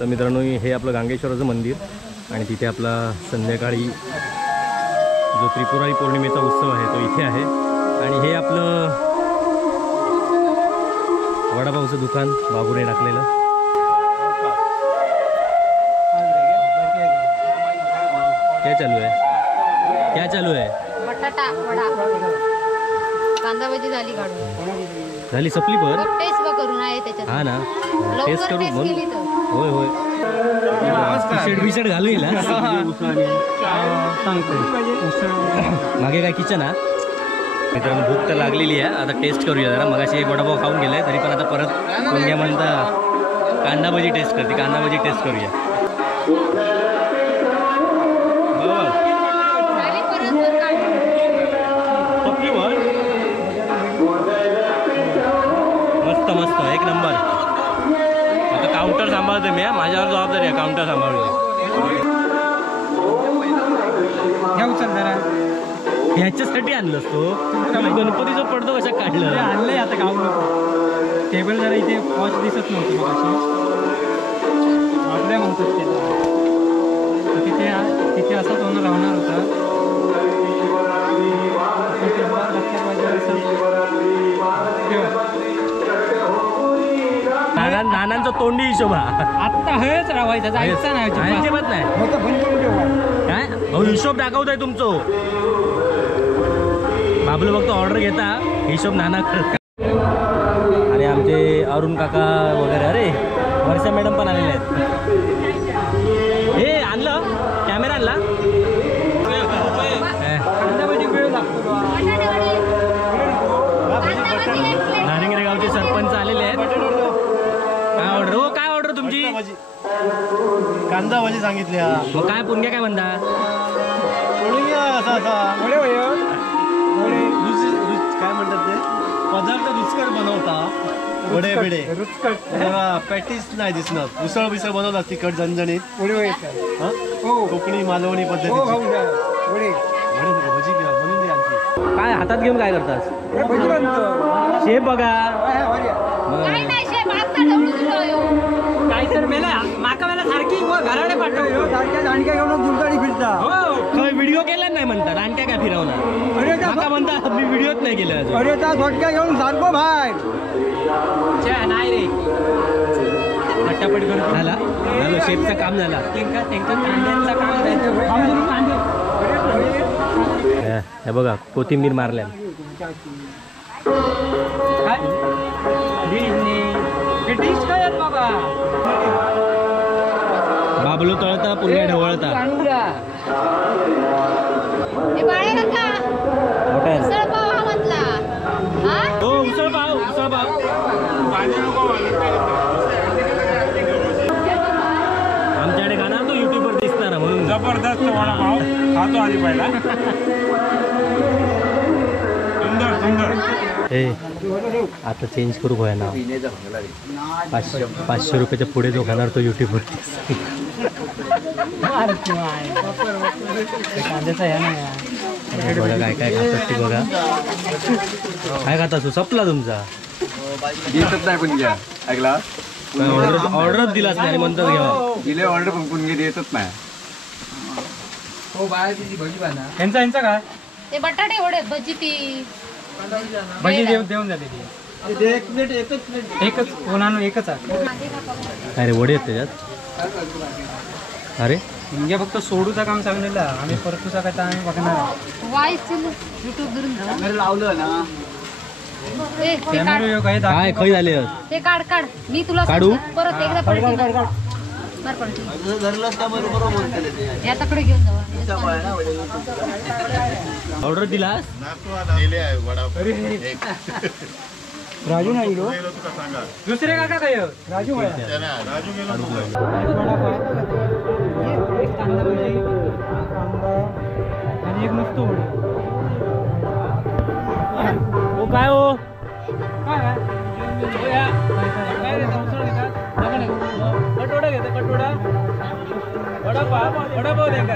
तर मित्रांनो हे आपलं गांगेश्वराचं मंदिर आणि तिथे आपला संध्याकाळी जो त्रिपुरारी पौर्णिमेचा उत्सव आहे तो इथे आहे। आणि हे आपलं वडापावचं दुकान बाबूने टाकलेलं। क्या चालू है, क्या चालू है? बटाटा वडा, कांदा भजी झाली काढून, झाली सपली पर टेस्ट करून आहे त्याच्यात। हा ना, टेस्ट करून म्हणून होय होय टी-शर्ट घालून येईल मागे काय किचन हा। मित्रांनो भूक तर लागलेली आहे, आता टेस्ट करूया जरा। मगाशी एक वडापाव खाऊन गेलाय तरी पण आता परत कोणत्या म्हणता कांदा भजी टेस्ट करते, कांदा भजी टेस्ट करूया। मस्त मस्त एक नंबर। आता काउंटर सांभाळते मी, माझ्यावर जबाबदारी आहे काउंटर सांभाळते। ह्याच्यासाठी आणलंस तो गणपतीचा पडदो कशा काढलं आणलंय आता गाव टेबल जरा इथे पॉच दिसत नव्हतं मग आपल्या म्हणतात तिथे तिथे असंच होणार राहणार होता। नानांचा तोंडी हिशोब आत्ता हेच राहायचा, जायचं नाही अजिबात नाही काय हिशोब दाखवताय तुमचं। बाबूला फक्त ऑर्डर घेता, हिशोब नाना करता। आणि आमचे अरुण काका वगैरे, अरे वर्षा मॅडम पण आलेले आहेत। हे आणलं कॅमेरा आणला नारिंगरे गावचे सरपंच आलेले आहेत। काय ऑर्डर हो, काय ऑर्डर तुमची? कांदा भाजी सांगितली। मग काय पुणग्या काय म्हणता? काय म्हणतात ते पदार्थ रुचकर बनवता, वडे बिडे रुचकर, पॅटीस नाही दिसणार। उसळ बिसळ बनवतात तिखट झणझणीत, कोकणी मालवणी पद्धतीची भजी बनवून दे आणखी। काय हातात घेऊन काय करतात? शेप बघा काय तर मेला माका मेला सारखी घराडे पाठव सारख्या दांडक्या घेऊन दुलगाडी फिरता। व्हिडिओ केला नाही म्हणतात, दांडक्या काय फिरवणार? अरे काका म्हणता मी व्हिडिओच नाही केला अजून। अरे त्या झोटक्या घेऊन सारखो बाहेर नाही रे पटापट करून झाला, झालं शेपचं काम झाला। हे बघा कोथिंबीर मारल्या। बाबलो तळता पुण्या ढवळता। हो उसळ पाव, उसळ पाव आमच्याकडे खाणार तो युट्यूबवर दिसणार म्हणून जबरदस्त वडापाव खातो आधी पहिला। सुंदर सुंदर। हे आता चेंज करू गोया ना, 500 रुपयाच्या पुढे जो खाणार तो युट्यूबवर बघा काय काय खातात ते बघा। काय खाता तू? सपला तुमचा देतच नाही पण घ्या ऐकला ऑर्डरच दिलाच नाही म्हणतात घ्या दिले ऑर्डर पण कोणी देतच नाही। हो बाय तिची भजी बनवा यांचा काय ते बटाटे वडे भजी ती भजी देऊन जाते ती एक प्लेट एकच कोणानं एकच आहे। अरे वडे आहेत त्याच्यात? अरे म्हणजे फक्त सोडूचं काम सांगलेलं आम्ही परतूचा काय तर आम्ही बघणार युट्यूब लावलं ना काय खै झाले ते काढ काढ मी तुला काढू परत एकदा याच्याकडे घेऊन जाऊ। ऑर्डर दिलास? राजू नाही रो दुसरे काका काय राजू आणि एक नुसतं हो काय हो कटोडा घेते कटोडा वडापाव द्या का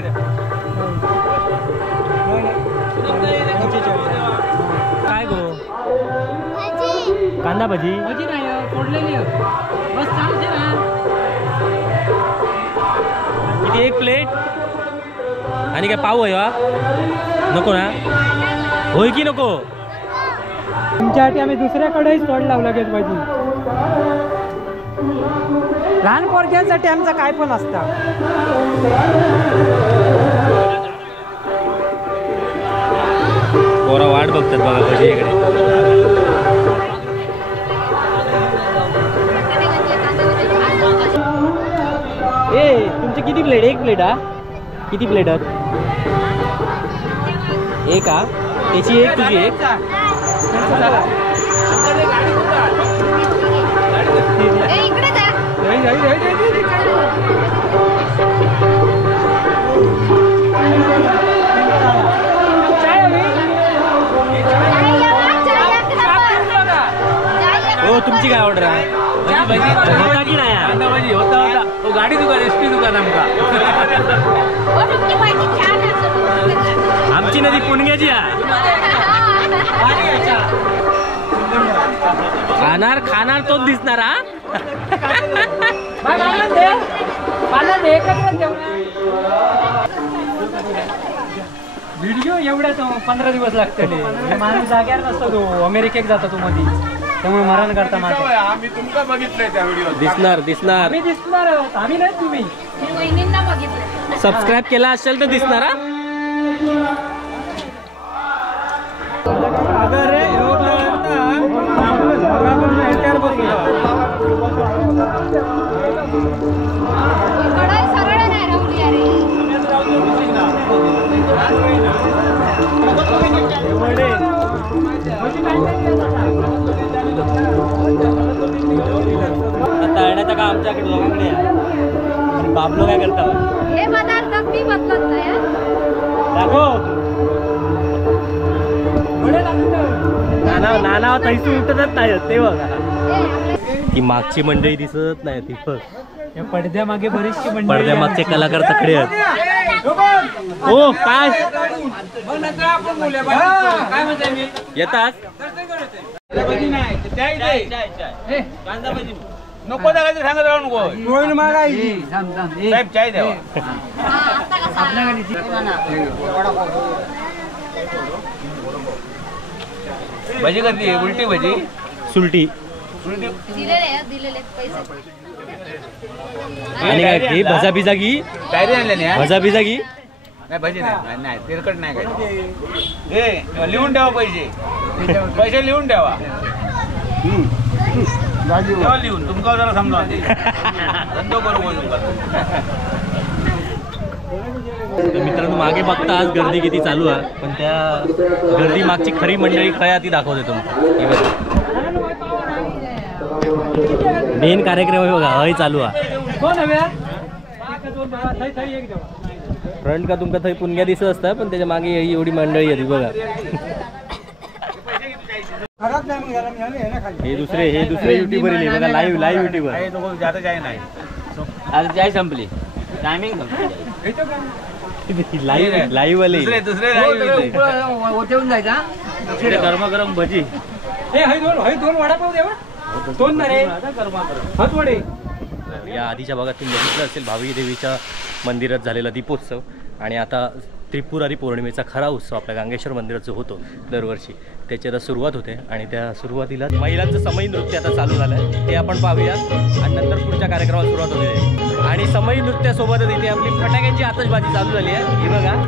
काय गो कांदा भजी भजी नाही फोडलेली बस चालते ना किती एक प्लेट आणि काय पाव आहे वा नको ना होय की नको तुमच्यासाठी आम्ही दुसऱ्याकडेही स्टॉल लावला गेलो पाहिजे लहान पोरग्यांसाठी आमचं काय पण असतं पोरा वाट बघतात बघा कशी इकडे ए तुमचे किती प्लेट एक प्लेट हा किती प्लेट आहेत एक हा त्याची एक तुझी एक हो तुमची काय ऑर्डर आहे होता की नाही होता तो गाडी दुकान एसटी दुकान आमका आमची नदी पुणग्याची खाणार खाणार तोच दिसणार हा व्हिडिओ एवढ्याच 15 दिवस लागते माणूस जाग्यावर नसतो तो अमेरिकेत जातो तो मध्ये त्यामुळे मरण करता माझं आम्ही तुमका बघितलंय त्या व्हिडिओ दिसणार दिसणार आम्ही दिसणार आम्ही नाही तुम्ही सबस्क्राईब केला असेल तर दिसणार हा अगर तळण्याचा का आमच्याकडे दोघांकडे आणि बाबलो काय करता हे पदार्थ मी बदलत नाही नाना तैसून उठतच नाही ते बघा ती मागची मंडळी दिसत नाही ती पडद्या मागे बरीचशी पडद्या मागचे कलाकार तकडे आहेत हो काय येतात नको दाखवायचं सांगत राहू नको साहेब चाय द्यावा भजी करते उलटी भजी सुलटी दिलेले पैसे आणि काय घे भजा बिजा घी डायरी आणले नाही भजा बिजा घी नाही भजी नाही नाही तेलकट नाही काय हे लिहून ठेवा पैसे पैसे लिहून ठेवा लिहून तुमका जरा समजा धंदो करू तर मित्रांनो मागे बघता आज गर्दी किती चालू आहे पण त्या गर्दी मागची खरी मंडळी काय ती दाखवते तुम्हाला मेन कार्यक्रम आहे बघा हय चालू आहे फ्रंट का तुमका थंय पुणग्या दिसत असतं पण त्याच्या मागे एवढी मंडळी आहे बघा हे दुसरे युट्यूबर आहे बघा लाईव्ह युट्यूबर आज चाय संपली टायमिंग लाईव्ह वाले दुसरे गरमागरम भजी दोन वडापाव देवा दोन ना रे हात वडे या आधीच्या भागात तुम्ही बघितलं असेल भावी देवीच्या मंदिरात झालेला दीपोत्सव आणि आता त्रिपुरारी पौर्णिमेचा खरा उत्सव आपल्या गांगेश्वर मंदिरात जो होतो दरवर्षी त्याची आता सुरुवात होते आणि त्या सुरुवातीला महिलांचं समई नृत्य आता चालू झालं आहे ते आपण पाहूया आणि नंतर पुढच्या कार्यक्रमाला सुरुवात होते आणि समई नृत्यासोबतच इथे आपली फटाक्यांची आतषबाजी चालू झाली आहे ही बघा